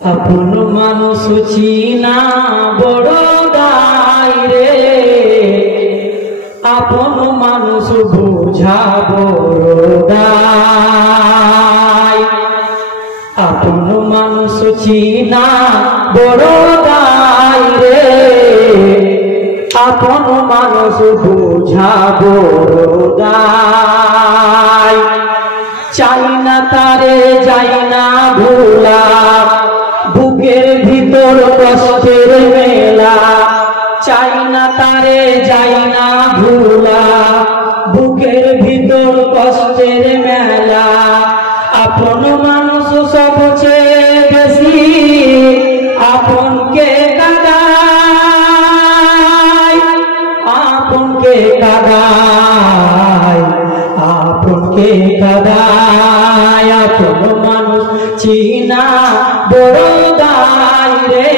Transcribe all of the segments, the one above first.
আপন মানুষ চিনা বড় দায় রে, আপন মানুষ বুঝা বড় দায়। আপন মানুষ চিনা বড় দায় রে, আপন মানুষ বুঝা বড় দায়। চাই না তারে যাই না ভোলা, বুকের ভিতর কষ্টের মেলা। চাই না তারে যাই না ভোলা, বুকের ভিতর কষ্টের মেলা। আপন মানুষ সবচেয়ে বেশি আপনকে কাঁদায়, আপনকে কাঁদায়, আপনকে কাঁদায়। আপন মানুষ চিনা বড় দায় রে,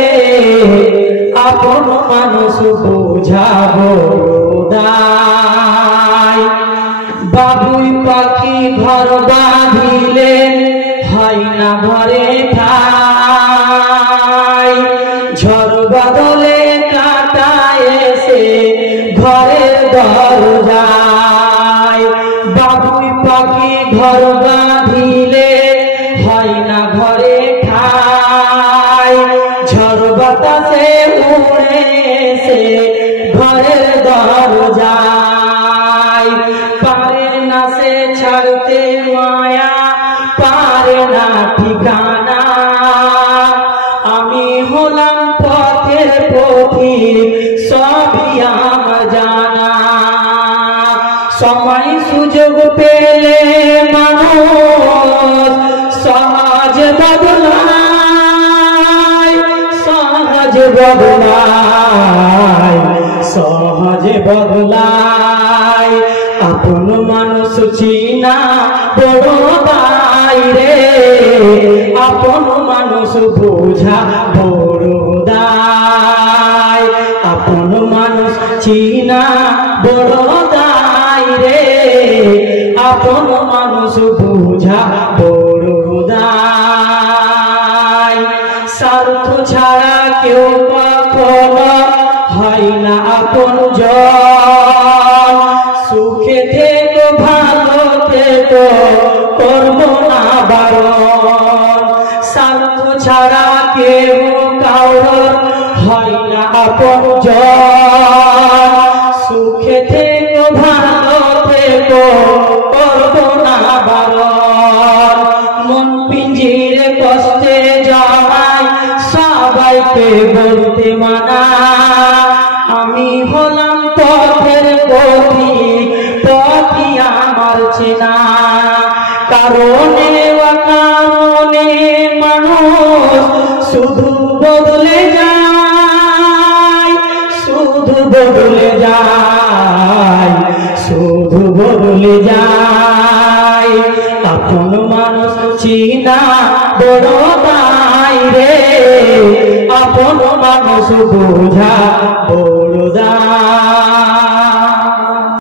আপন মানুষ বোঝা বড় দায়। বাবুই পাখি ঘর বাঁধিলে হয় না ঘরে ঠাই, ঝড় বাদলে কাটা এসে ঘরের দরজায়। বাবুই পাখি ঘর বাঁধিলে হয় না ঘরে ঠাই, ঝড় বাতাসে উড়ে এসে ঘরের দরজায়। পারে না সে ছাড়তে মায়া, পারে না ঠিকানা। আমি হলাম পথের পথিক, সবই আমার জানা। সময় সুযোগ পেলে মানুষ সমাজ বদলায়, সমাজ বদলায়, সমাজ বদলায়। আপন মানুষ চিনা বড় দায় রে, আপন মানুষ বোঝা বড় দায়। আপন মানুষ চিনা বড় দায় রে, আপন মানুষ বোঝা বড় দায়। স্বার্থ ছাড়া কেউ কখনো হয় না আপনজন। সুখে থেকো ভালো থেকো করব না বারণ। স্বার্থ ছাড়া কেউ কারোর হয় না আপনজন। সুখে থেকো ভালো থেকো করব না বারণ। মন পিঞ্জিরে কষ্টে জমায় সবাইকে বলতে মানা। আমি হলাম পথের পথিক, পথই আমার চেনা। কারণে অকারণে মানুষ শুধু বদলে যায়, শুধু বদলে যায়, শুধু বদলে যায়। আপন মানুষ চিনা বড় দায় রে, আপন মানুষ বোঝা বড় দায়।